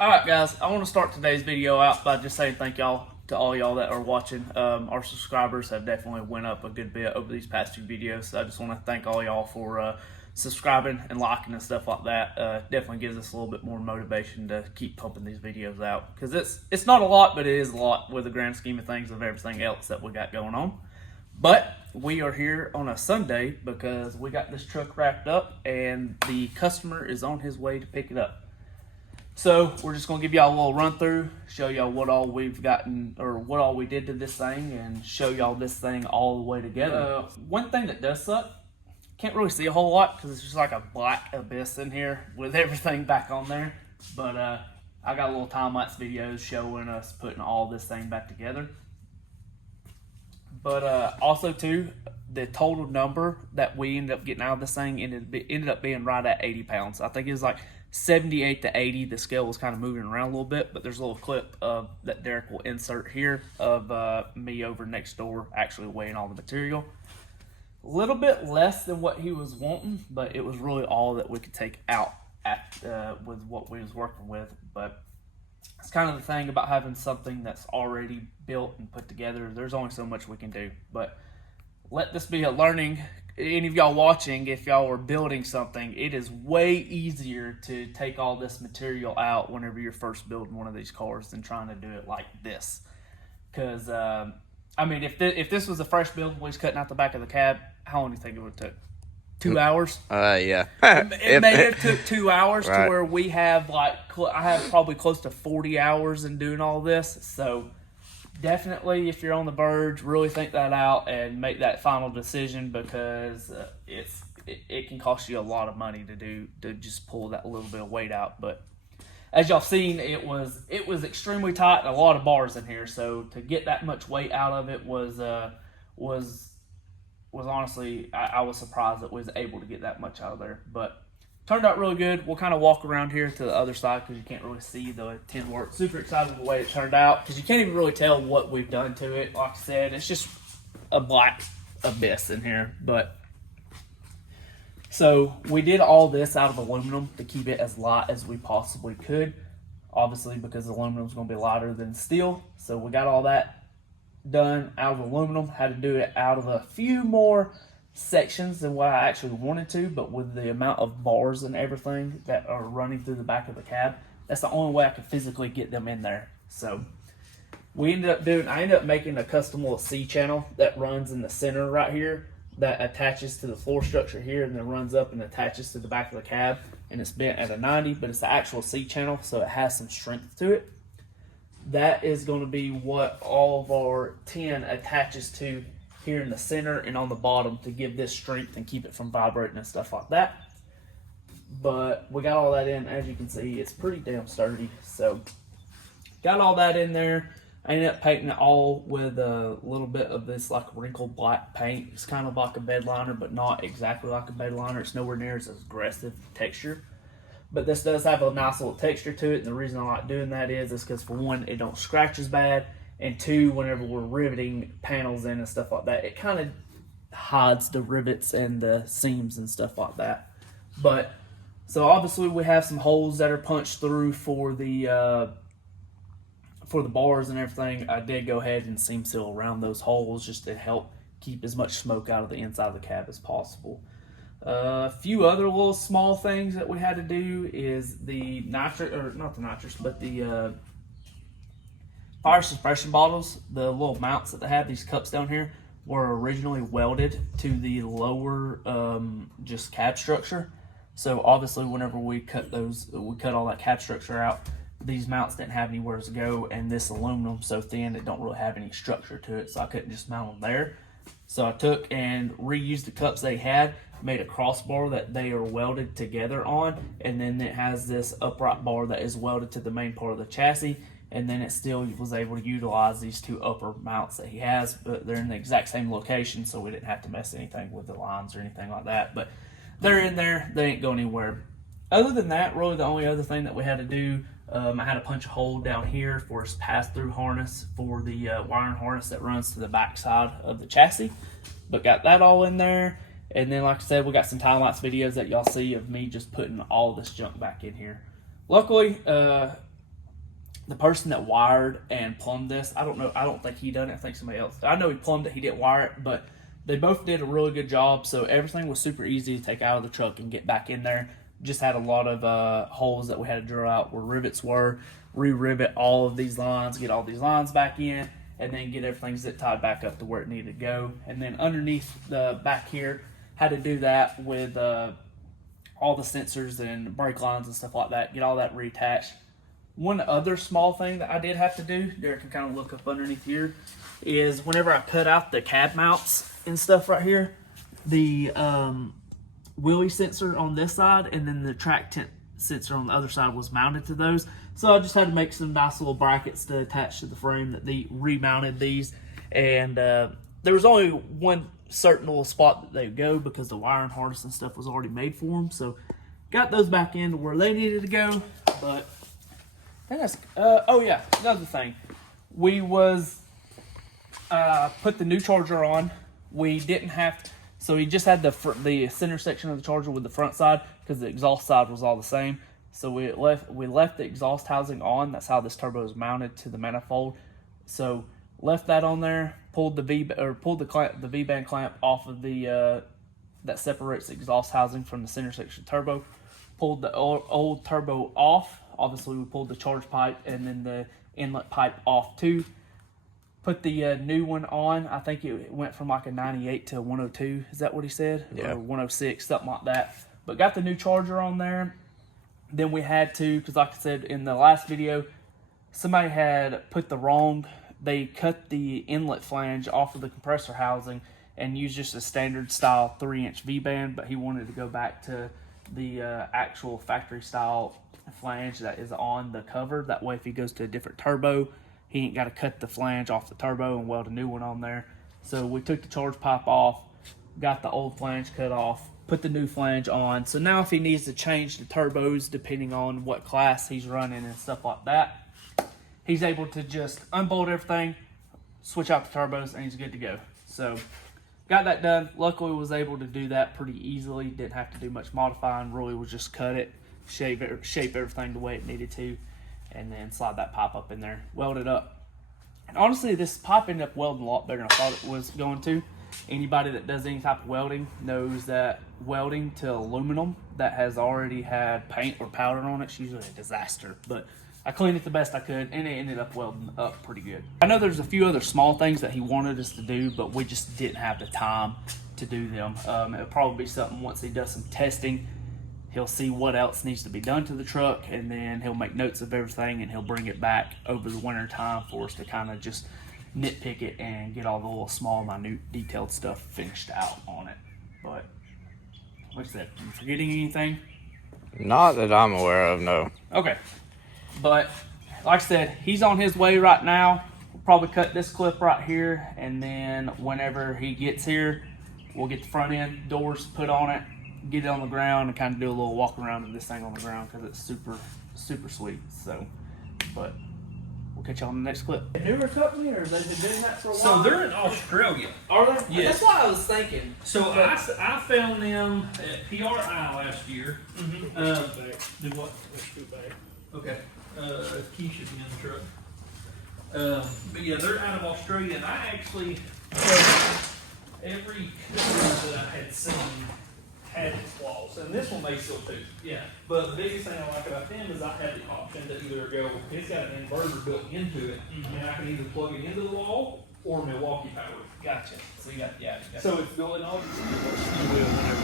Alright guys, I want to start today's video out by just saying thank y'all to all y'all that are watching. Our subscribers have definitely went up a good bit over these past two videos, so I just want to thank all y'all for subscribing and liking and stuff like that. Definitely gives us a little bit more motivation to keep pumping these videos out, because it's not a lot, but it is a lot with the grand scheme of things of everything else that we got going on. But we are here on a Sunday because we got this truck wrapped up and the customer is on his way to pick it up. So we're just gonna give y'all a little run through, show y'all what all we've gotten or what all we did to this thing, and show y'all this thing all the way together. One thing that does suck, can't really see a whole lot because it's just like a black abyss in here with everything back on there. But I got a little time-lapse videos showing us putting all this thing back together. But also too, the total number that we ended up getting out of this thing ended up being right at 80 pounds. I think it was like 78 to 80. The scale was kind of moving around a little bit, but there's a little clip of that Derek will insert here of me over next door actually weighing all the material. A little bit less than what he was wanting, but it was really all that we could take out with what we was working with. But it's kind of the thing about having something that's already built and put together. There's only so much we can do, but let this be a learning. Any of y'all watching, if y'all are building something, it is way easier to take all this material out whenever you're first building one of these cars than trying to do it like this. Because, I mean, if this was a fresh build, we was cutting out the back of the cab, how long do you think it would have took? 2 hours? Yeah. It may have took 2 hours right. To where we have like, I have probably close to 40 hours in doing all this. So definitely, if you're on the verge, really think that out and make that final decision, because it can cost you a lot of money to just pull that little bit of weight out. But as y'all seen, it was extremely tight and a lot of bars in here. So to get that much weight out of it was honestly, I was surprised that we was able to get that much out of there. But turned out really good. We'll kind of walk around here to the other side because you can't really see the tin work. Super excited with the way it turned out because you can't even really tell what we've done to it. Like I said, it's just a black abyss in here. But so we did all this out of aluminum to keep it as light as we possibly could. Obviously, because aluminum is going to be lighter than steel. So we got all that done out of aluminum. Had to do it out of a few more sections than what I actually wanted to, but with the amount of bars and everything that are running through the back of the cab, that's the only way I could physically get them in there. So I ended up making a custom little C channel that runs in the center right here that attaches to the floor structure here and then runs up and attaches to the back of the cab, and it's bent at a 90, but it's the actual C channel, so it has some strength to it. That is going to be what all of our tin attaches to here in the center and on the bottom to give this strength and keep it from vibrating and stuff like that. But we got all that in. As you can see, it's pretty damn sturdy. So got all that in there. I ended up painting it all with a little bit of this like wrinkled black paint. It's kind of like a bed liner, but not exactly like a bed liner. It's nowhere near as aggressive texture. But this does have a nice little texture to it, and the reason I like doing that is because, for one, it don't scratch as bad, and two, whenever we're riveting panels in and stuff like that, it kind of hides the rivets and the seams and stuff like that. But so obviously we have some holes that are punched through for the bars and everything. I did go ahead and seam seal around those holes just to help keep as much smoke out of the inside of the cab as possible. A few other little small things that we had to do is the fire suppression bottles, the little mounts that they have, these cups down here, were originally welded to the lower just cab structure. So obviously whenever we cut all that cab structure out, these mounts didn't have anywhere to go, and this aluminum so thin it don't really have any structure to it, so I couldn't just mount them there. So I took and reused the cups they had, made a crossbar that they are welded together on, and then it has this upright bar that is welded to the main part of the chassis, and then it still was able to utilize these two upper mounts that he has, but they're in the exact same location, so we didn't have to mess anything with the lines or anything like that. But they're in there, they ain't going anywhere. Other than that, really the only other thing that we had to do, I had to punch a hole down here for his pass-through harness for the wiring harness that runs to the back side of the chassis, but got that all in there. And then, like I said, we got some time-lapse videos that y'all see of me just putting all this junk back in here. Luckily, the person that wired and plumbed this, I don't know. I don't think he done it. I think somebody else. I know he plumbed it. He didn't wire it, but they both did a really good job. So everything was super easy to take out of the truck and get back in there. Just had a lot of holes that we had to drill out where rivets were. Re-rivet all of these lines, get all these lines back in, and then get everything zip tied back up to where it needed to go. And then underneath the back here, had to do that with all the sensors and brake lines and stuff like that. Get all that reattached. One other small thing that I did have to do, Derek can kind of look up underneath here, is whenever I cut out the cab mounts and stuff right here, the wheelie sensor on this side and then the track tent sensor on the other side was mounted to those. So I just had to make some nice little brackets to attach to the frame that they remounted these. And there was only one certain little spot that they would go because the wiring harness and stuff was already made for them. So got those back into where they needed to go. But I think that's, oh yeah, another thing. We was, put the new charger on. We didn't have to, so we just had the center section of the charger with the front side because the exhaust side was all the same. So we left the exhaust housing on. That's how this turbo is mounted to the manifold. So left that on there. Pulled the V-band clamp off of the that separates the exhaust housing from the center section turbo. Pulled the old turbo off. Obviously, we pulled the charge pipe and then the inlet pipe off too. Put the new one on. I think it went from like a 98 to a 102. Is that what he said? Yeah. Or 106, something like that. But got the new charger on there. Then we had to, because like I said in the last video, somebody had put they cut the inlet flange off of the compressor housing and used just a standard style 3-inch V-band, but he wanted to go back to the actual factory style flange that is on the cover. That way if he goes to a different turbo, he ain't got to cut the flange off the turbo and weld a new one on there. So we took the charge pipe off, got the old flange cut off, put the new flange on. So now if he needs to change the turbos depending on what class he's running and stuff like that, he's able to just unbolt everything, switch out the turbos, and he's good to go. So got that done. Luckily was able to do that pretty easily. Didn't have to do much modifying. Really was just cut it, shape everything the way it needed to, and then slide that pipe up in there, weld it up. And honestly, this pipe ended up welding a lot better than I thought it was going to. Anybody that does any type of welding knows that welding to aluminum that has already had paint or powder on it's usually a disaster. But I cleaned it the best I could, and it ended up welding up pretty good. I know there's a few other small things that he wanted us to do, but we just didn't have the time to do them. It'll probably be something once he does some testing. He'll see what else needs to be done to the truck, and then he'll make notes of everything, and he'll bring it back over the winter time for us to kind of just nitpick it and get all the little small, minute, detailed stuff finished out on it. But like I said, am I forgetting anything? Not that I'm aware of, no. Okay. But like I said, he's on his way right now. We'll probably cut this clip right here, and then whenever he gets here, we'll get the front end doors put on it, get it on the ground, and kind of do a little walk around of this thing on the ground because it's super sweet. So, but we'll catch you on the next clip. A newer company, or have they been doing that for a while? So they're in Australia. Are they? Yes. That's what I was thinking. So I found them at PRI last year. Mm-hmm. Do what? Let's go back. Okay. Key should be in the truck. But yeah, they're out of Australia, and I actually every customer that I had seen had flaws, and this one may still too. Yeah. But the biggest thing I like about them is I had the option to either go. It's got an inverter built into it, and I can either plug it into the wall or Milwaukee power. Gotcha. So you got So it's going on. You will whenever